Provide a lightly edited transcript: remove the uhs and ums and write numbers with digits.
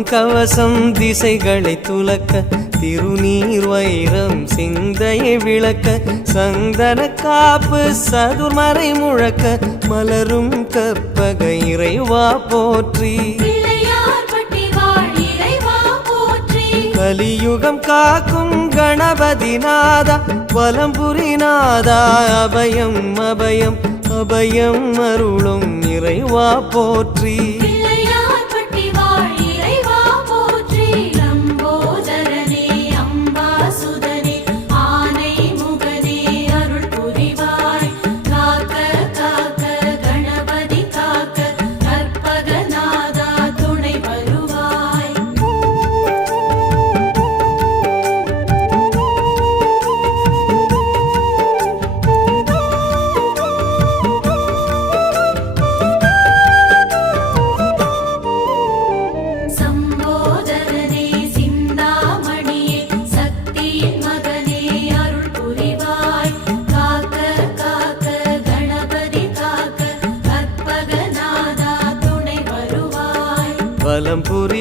பொன்கவசம் திசைகளை துலக்க திருநீர் வைரம் சிந்தையை விளக்க சந்தன காப்பு சதுர்மறை முழக்க மலரும் கற்பக இறைவா போற்றி கலியுகம் காக்கும் கணபதி நாதா வலம்புரி நாதா அபயம் அபயம் அபயம் அருளும் இறைவா போற்றி வலம்புரி